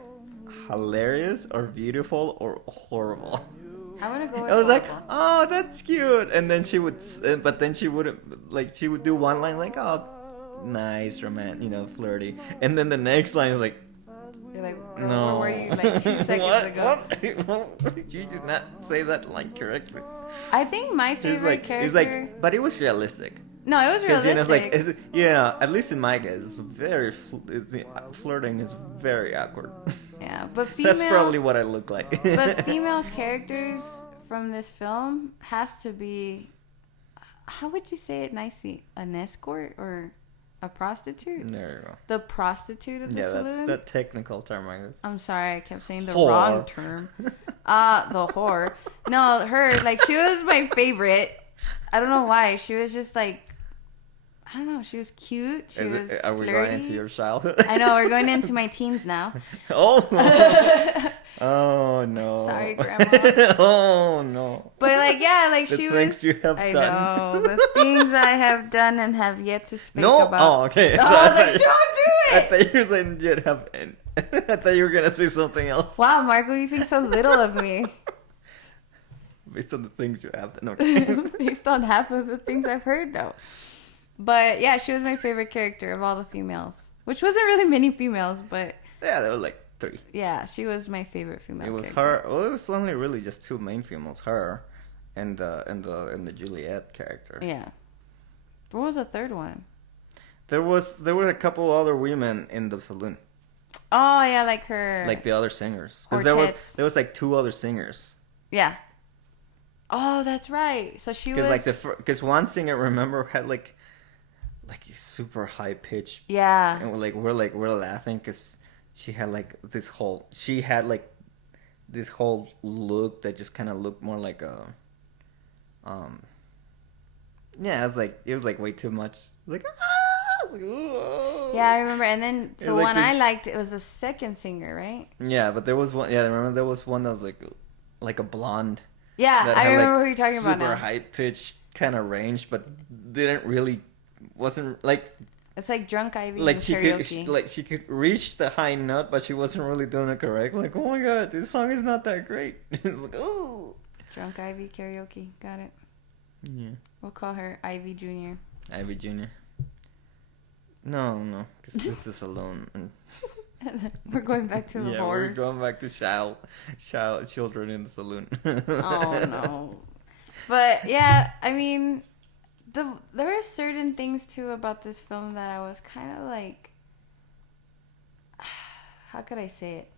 hilarious or beautiful or horrible. I want to go with I was like, horrible. oh, that's cute, and then she would, but then she wouldn't, like, she would do one line like, oh, nice, romantic, flirty, and then the next line was like, you're like, no. where were you like 2 seconds ago? What? You did not say that line correctly. I think my favorite character. It's like, but it was realistic. No, it was realistic. At least in my case, flirting is very awkward. Yeah, but female. That's probably what I look like. But female characters from this film has to be, how would you say it nicely? An escort or a prostitute? There you go. The prostitute of the saloon? Yeah, that's the technical term, I guess. I'm sorry, I kept saying the Whore. wrong term. The whore. No, her, like, she was my favorite. I don't know why. She was just like, I don't know. She was cute. Are we flirty. Going into your childhood? I know. We're going into my teens now. Oh. Oh, no. Sorry, Grandma. Oh, no. But, like, yeah, like, she was... The things you have done. I know. The things I have done and have yet to speak about. Oh, okay. So I was like, don't do it! I thought you were saying you'd have... I thought you were going to say something else. Wow, Marco, you think so little of me. Based on the things you have done. Okay. Based on half of the things I've heard, though. But yeah, she was my favorite character of all the females. Which wasn't really many females, but... Yeah, there were like 3. Yeah, she was my favorite female character. Her. Well, it was only really just 2 main females. Her and the Juliet character. Yeah. What was the third one? There were a couple other women in the saloon. Oh yeah, like her. Like the other singers. Or Because there was like 2 other singers. Yeah. Oh, that's right. So she was. Because one singer, remember, had like super high pitch. Yeah. And we're laughing because she had like this whole look that just kind of looked more like a yeah, it was like way too much. Like Yeah, I remember. And then the like one I liked, it was the second singer, right? Yeah, but there was one. Yeah, I remember there was one that was like a blonde. Yeah, that I had, remember like, who you're talking about now. Super high pitch kind of range, but wasn't like. It's like drunk Ivy Like in she karaoke. she could reach the high note, but she wasn't really doing it correct. Like, oh my god, this song is not that great. It's like, oh. Drunk Ivy karaoke. Got it. Yeah. We'll call her Ivy Jr. Ivy Jr. No, because this is alone. And We're going back to the horrors. We're going back to children in the saloon. Oh no. But yeah, I mean, there were certain things too about this film that I was kind of like, how could I say it?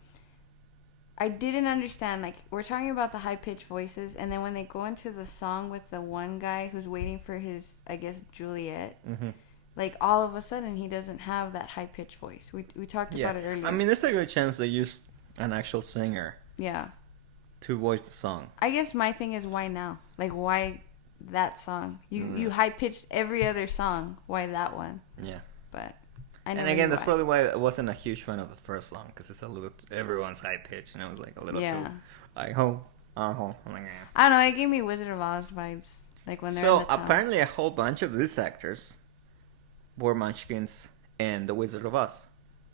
I didn't understand. Like, we're talking about the high pitched voices, and then when they go into the song with the one guy who's waiting for his, I guess, Juliet. Mm-hmm. Like, all of a sudden, he doesn't have that high-pitched voice. We talked about it earlier. I mean, there's a good chance they used an actual singer. Yeah. To voice the song. I guess my thing is, why now? Like, why that song? You high-pitched every other song. Why that one? Yeah. But I know. And again, that's probably why I wasn't a huge fan of the first song, because it's a little, everyone's high-pitched, and it was like a little too, I-ho. I'm like, yeah. I don't know, it gave me Wizard of Oz vibes. Like, when they're in the town. Apparently a whole bunch of these actors were Munchkins and The Wizard of Oz.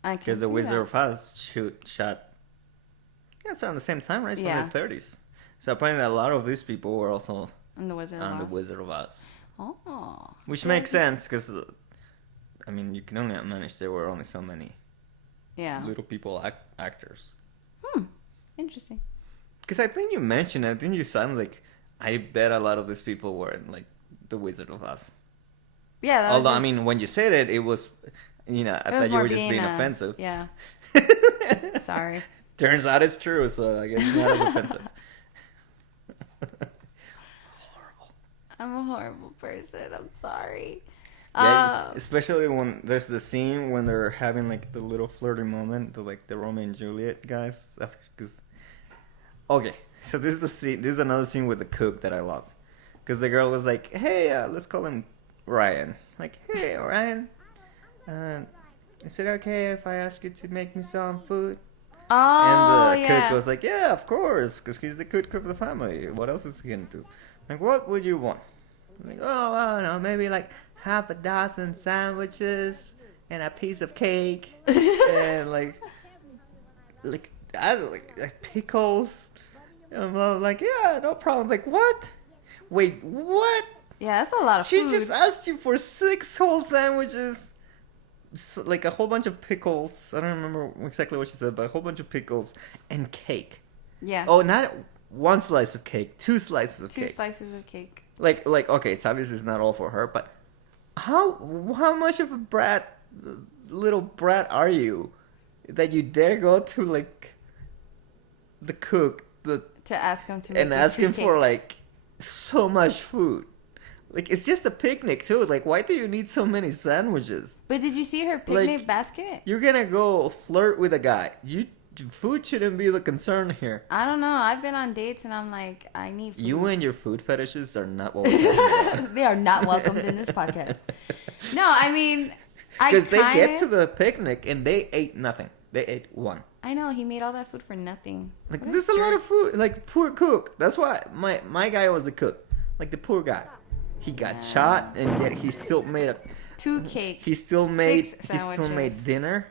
Because The Wizard of Oz shot... Yeah, it's around the same time, right? It's from the 30s. So apparently a lot of these people were also on The Wizard of Oz. Oh. Which makes sense, because, I mean, you can only manage there were only so many little people actors. Interesting. Because I think you mentioned, I think you sounded like, I bet a lot of these people were in, like, The Wizard of Oz. Yeah. Although, I mean, when you said it was, I thought you were just being offensive. Yeah. Sorry. Turns out it's true, so I guess it's not as offensive. Horrible. I'm a horrible person. I'm sorry. Yeah, especially when there's the scene when they're having, like, the little flirty moment, the Romeo and Juliet guys. Okay, so this is the scene. This is another scene with the cook that I love. Because the girl was like, hey, let's call him Ryan. Like, hey, Ryan, is it okay if I ask you to make me some food? Oh, and the cook was like, yeah, of course, because he's the cook of the family. What else is he going to do? Like, what would you want? Like, oh, I don't know, maybe like half a dozen sandwiches and a piece of cake and like pickles. And I'm like, yeah, no problem. Like, what? Wait, what? Yeah, that's a lot of food. She just asked you for 6 whole sandwiches, like a whole bunch of pickles. I don't remember exactly what she said, but a whole bunch of pickles and cake. Yeah. Oh, not 1 slice of cake, 2 slices of cake. 2 slices of cake. Like, okay, it's obviously it's not all for her, but how much of a little brat are you that you dare go to, like, the cook to ask him to make ask him for, like, so much food? Like, it's just a picnic, too. Like, why do you need so many sandwiches? But did you see her picnic basket? You're gonna go flirt with a guy. Food shouldn't be the concern here. I don't know. I've been on dates, and I'm like, I need food. You and your food fetishes are not welcome. They are not welcomed in this podcast. No, I mean... Because they get to the picnic, and they ate nothing. They ate 1. I know. He made all that food for nothing. Like, there's a lot of food. Like, poor cook. That's why my guy was the cook. Like, the poor guy. He got shot, and yet he still made 2 cakes. He still made sandwiches. dinner.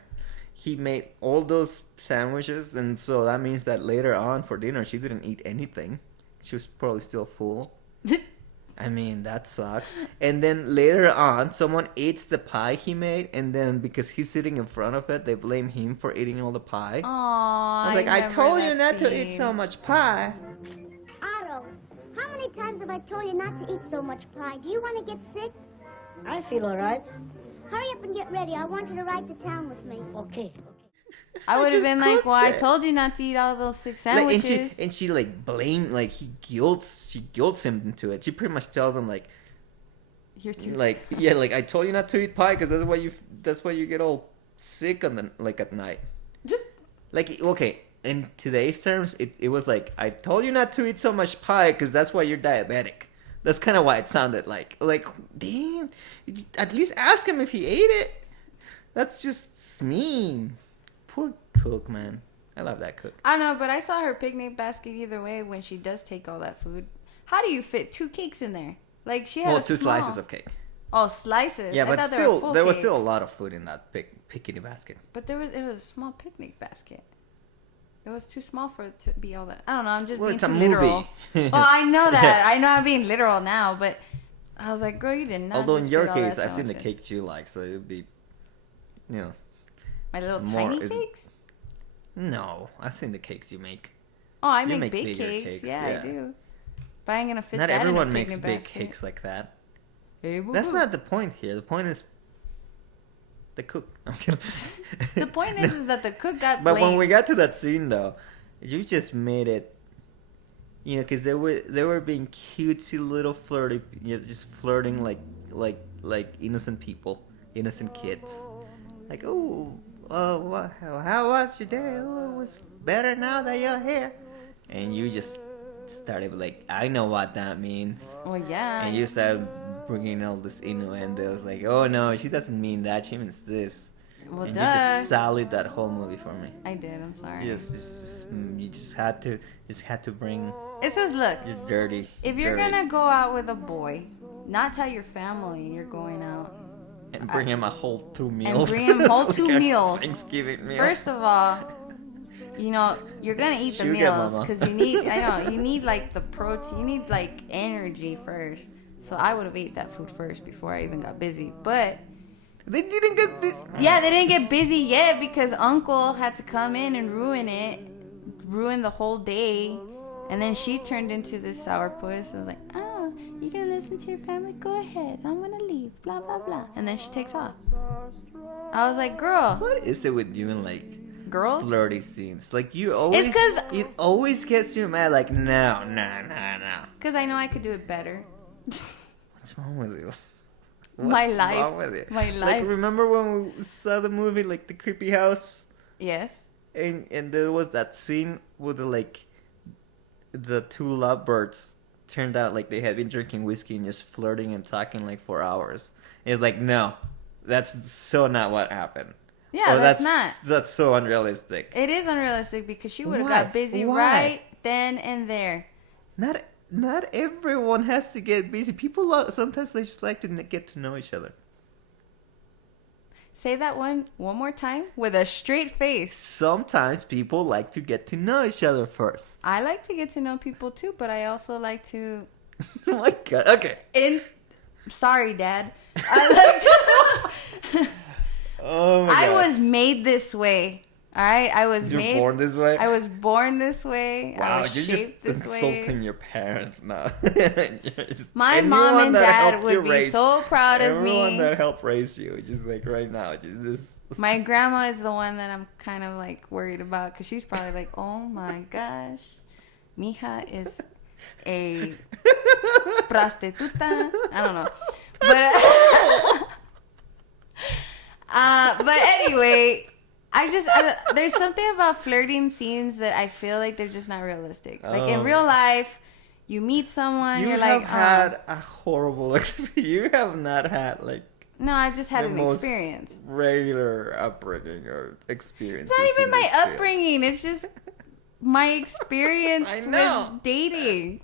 He made all those sandwiches, and so that means that later on for dinner she didn't eat anything. She was probably still full. I mean, that sucks. And then later on, someone eats the pie he made, and then because he's sitting in front of it, they blame him for eating all the pie. Aww, I was like, I told you not to eat so much pie. Otto, how many times have I told you not to eat so much pie? Do you want to get sick? I feel all right. Hurry up and get ready. I want you to ride to town with me. Okay. I would have just been like, cooked well, I it. told you not to eat all those 6 Like, sandwiches. and she like blame like she guilts him into it. She pretty much tells him like You're too. like yeah, like I told you not to eat pie because that's why you get all sick on the like at night. Like okay, in today's terms, it was like I told you not to eat so much pie because that's why you're diabetic. That's kind of why it sounded like damn. At least ask him if he ate it. That's just mean. Poor cook, man. I love that cook. I know, but I saw her picnic basket either way when she does take all that food. How do you fit 2 cakes in there? Like she had Well, a 2 small... slices of cake. Oh, slices. Yeah, I but thought they were still, full there was cakes. still a lot of food in that picnic basket. But it was a small picnic basket. It was too small for it to be all that. I don't know. I'm just being It's a too movie. literal. Well, I know that. I know I'm being literal now, but I was like, girl, you did not. Although in just your fit all case, that I've seen the sandwiches. cakes you like, so it'd be, you know. My little more tiny is- cakes. No, I've seen the cakes you make. Oh, I you make make big bigger cakes. cakes, Yeah, yeah. I do. But I ain't gonna fit Not that everyone in a makes picnic big basket. cakes like that. Hey, That's not the point here. The point is the cook. I'm kidding. The point is that the cook got But blamed. when we got to that scene, though, you just made it. You know, because they were being cutesy little flirty, you know, just flirting like innocent people, innocent kids. Like, oh, how was your day? Oh, it was better now that you're here. And you just started like, I know what that means. Well, yeah. And you started bringing all this innuendos, like, oh no, she doesn't mean that, she means this. Well, and duh. you just sullied that whole movie for me. I did. I'm sorry. You just had to bring It says, look, your dirty. if you're dirty- gonna go out with a boy, not tell your family you're going out. and bring him a whole 2 meals. bring him whole Like 2 a meals. Thanksgiving meal. First of all, you know, you're gonna eat the Sugar meals mama. because you need like the protein, you need like energy first. So I would have ate that food first before I even got busy. But they didn't get this. yeah, they didn't get busy yet because Uncle had to come in and ruin the whole day. And then she turned into this sourpuss. I was like, oh, you gonna listen to your family? Go ahead. I'm gonna leave. Blah, blah, blah. And then she takes off. I was like, girl. What is it with you and like Girls? flirty scenes? Like you always. 'cause- it always gets you mad. Like no. Because I know I could do it better. What's wrong with you? My What's life. wrong with you? My Like life. remember when we saw the movie like The Creepy House, Yes. and there was that scene with the 2 lovebirds turned out like they had been drinking whiskey and just flirting and talking like for hours. It's like no, that's so not what happened. Yeah, Or that's not. That's so unrealistic. It is unrealistic because she would have Why? got busy Why? right then and there. Not everyone has to get busy. People sometimes they just like to get to know each other. Say that one more time with a straight face. Sometimes people like to get to know each other first. I like to get to know people too, but I also like to. Oh my god. Okay. Sorry, Dad. I like to. Oh my I god. was made this way. All right, I was You're made. born this way? I was born this way. I Wow, was you're just shaped this insulting way. your parents now. You're just- My anyone mom and that dad helped would you be raise- so proud of Everyone me. that helped raise you, just like right now, just My grandma is the one that I'm kind of like worried about because she's probably like, oh my gosh, mija is a prostituta. I don't know. But anyway, there's something about flirting scenes that I feel like they're just not realistic. Like in real life, you meet someone, you you're have like, had a horrible experience. You have not had like no, I've just had the an most experience. regular upbringing or experience. It's not even my upbringing. It's just my experience I know. with dating.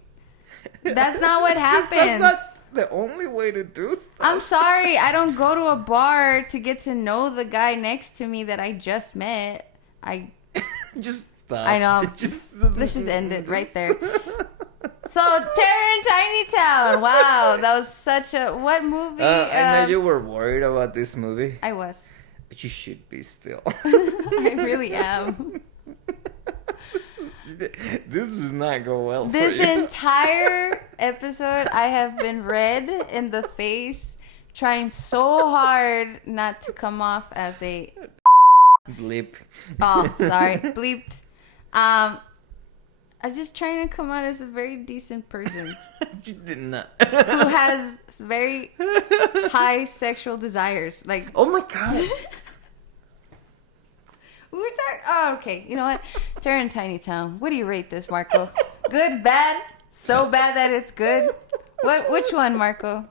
That's not what That's happens. not the only way to do stuff. I'm sorry. I don't go to a bar to get to know the guy next to me that I just met. Just stop. I know. Just, Let's just end it right there. So, Terror in Tiny Town. Wow, that was such a... What movie? I know you were worried about this movie. I was. You should be still. I really am. This does not go well for This you. entire episode, I have been red in the face, trying so hard not to come off as a Bleep. Oh, sorry. Bleeped. I'm just trying to come out as a very decent person Just did not. who has very high sexual desires. Like, Oh my god. we were talking. Oh, okay. You know what? Turn Tiny Town. What do you rate this, Marco? Good, bad, so bad that it's good. Which one, Marco?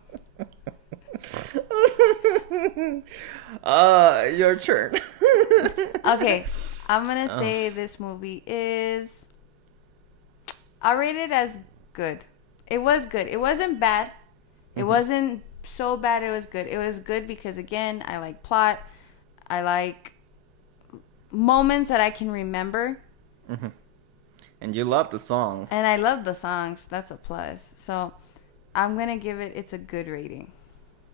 Your turn. Okay, I'm gonna say this movie is. I'll rate it as good. It was good. It wasn't bad. It wasn't so bad. It was good. It was good because again, I like plot. I like moments that I can remember. Mm-hmm. And you love the song. And I love the songs. That's a plus. So I'm gonna give it. It's a good rating.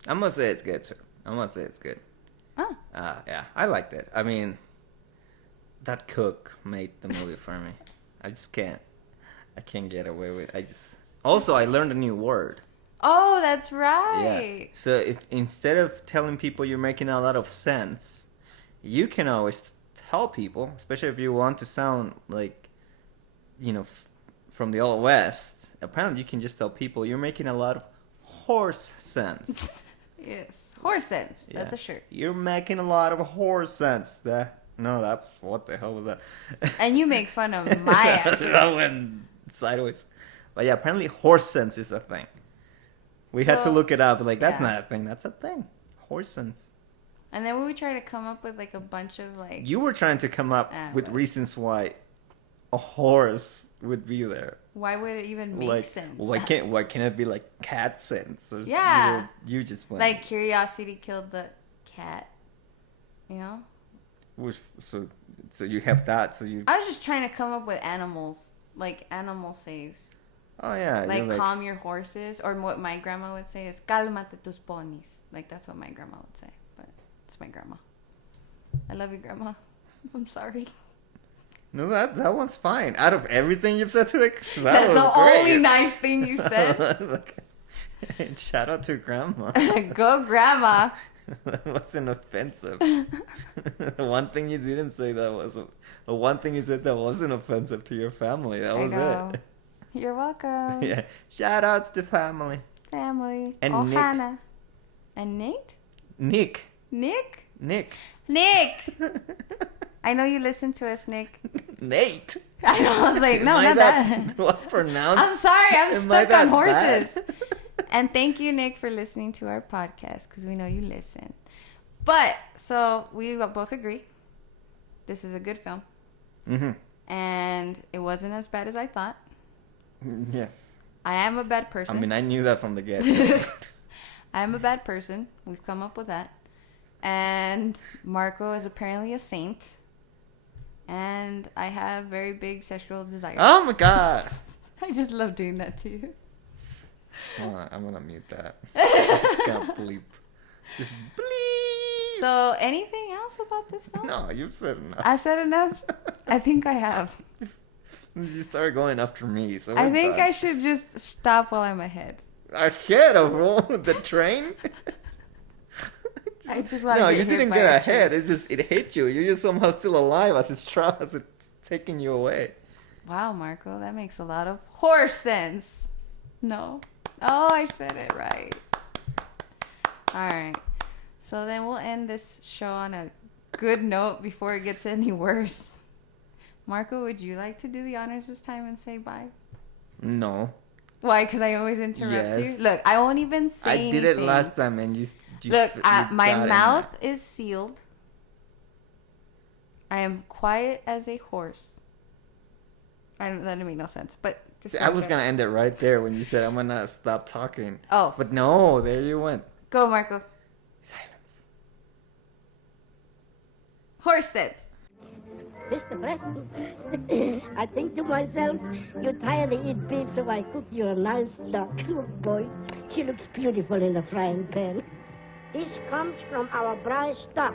I'm gonna say it's good too. I'm gonna say it's good. Oh. Yeah, I liked it. I mean, that cook made the movie for me. I just can't. I can't get away with. Also, I learned a new word. Oh, that's Yeah. right. So if instead of telling people you're making a lot of sense, you can always tell people, especially if you want to sound like, from the old west. Apparently, you can just tell people you're making a lot of horse sense. Yes. Horse sense. That's Yeah. a shirt. You're making a lot of horse sense. What the hell was that? And you make fun of my accent. That went sideways. But yeah, apparently horse sense is a thing. We had to So, look it up. Like, that's yeah. not a thing. That's a thing. Horse sense. And then we try to come up with like a bunch of like. You were trying to come up with right. reasons why a horse would be there. Why would it even make Like, sense? why can't it be like cat sense? Or Yeah. You just went. Like curiosity killed the cat. You know. So you have that. So you. I was just trying to come up with animals, like animal says. Oh yeah. Like, you're calm your horses, or what my grandma would say is "cálmate tus ponis." Like that's what my grandma would say, but it's my grandma. I love you, grandma. I'm sorry. No, that one's fine. Out of everything you've said today, That's the great. only nice thing you said. And shout out to grandma. Go, grandma. That wasn't offensive. The one thing you didn't say the one thing you said that wasn't offensive to your family. That was it. You're welcome. Yeah. Shout outs to family. Family. And oh, Nick. Hannah. And Nate? Nick. Nick. I know you listen to us, Nick. Nate. I know. I was like, no, Am I not that. Do I pronounce? I'm sorry. I'm Am I stuck that on horses. bad? And thank you, Nick, for listening to our podcast because we know you listen. But, so we both agree. This is a good film. Mm-hmm. And it wasn't as bad as I thought. Yes. I am a bad person. I mean, I knew that from the get. I am a bad person. We've come up with that. And Marco is apparently a saint. And I have very big sexual desires. Oh my god. I just love doing that to you. Hold on, I'm gonna mute that. It's gonna bleep. Just bleep. So, anything else about this film? No, you've said enough. I've said enough. I think I have. You started going after me, so I think I should just stop while I'm ahead. ahead of the train. I just want No, to you get hit didn't by get a ahead. train. It's just it hit you. You're just somehow still alive as it's taking you away. Wow, Marco, that makes a lot of horse sense. No. Oh, I said it right. All right. So then we'll end this show on a good note before it gets any worse. Marco, would you like to do the honors this time and say bye? No, Why? Because I always interrupt Yes. you? Look, I won't even say I did it anything. last time, and you Look, you my got in mouth there. is sealed. I am quiet as a horse. That didn't make no sense, but just See, I was go. gonna end it right there when you said I'm gonna stop talking. Oh, But no, there you went. go, Marco. Silence. Horse sense. Mr. Preston, I think to myself, you're tired of eating beef, so I cook you a nice duck. Look, boy, she looks beautiful in the frying pan. This comes from our dry stock.